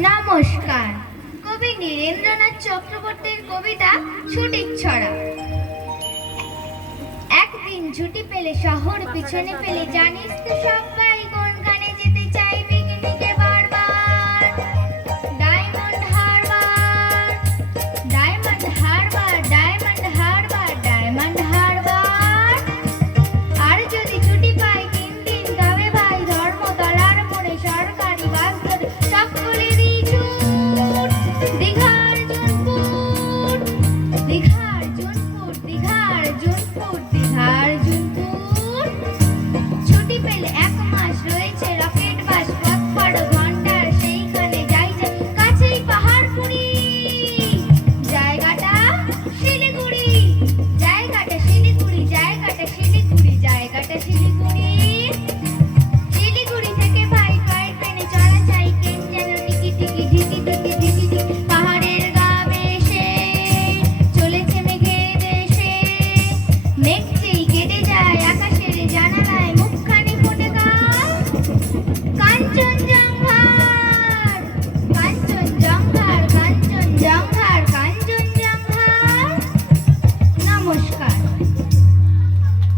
নমস্কার। কবি নীরেন্দ্রনাথ চক্রবর্তীর কবিতা ছুটির ছড়া। একদিন ছুটি পেলে শহর পিছনে পেলে জানিস তো সবাই নমস্কার।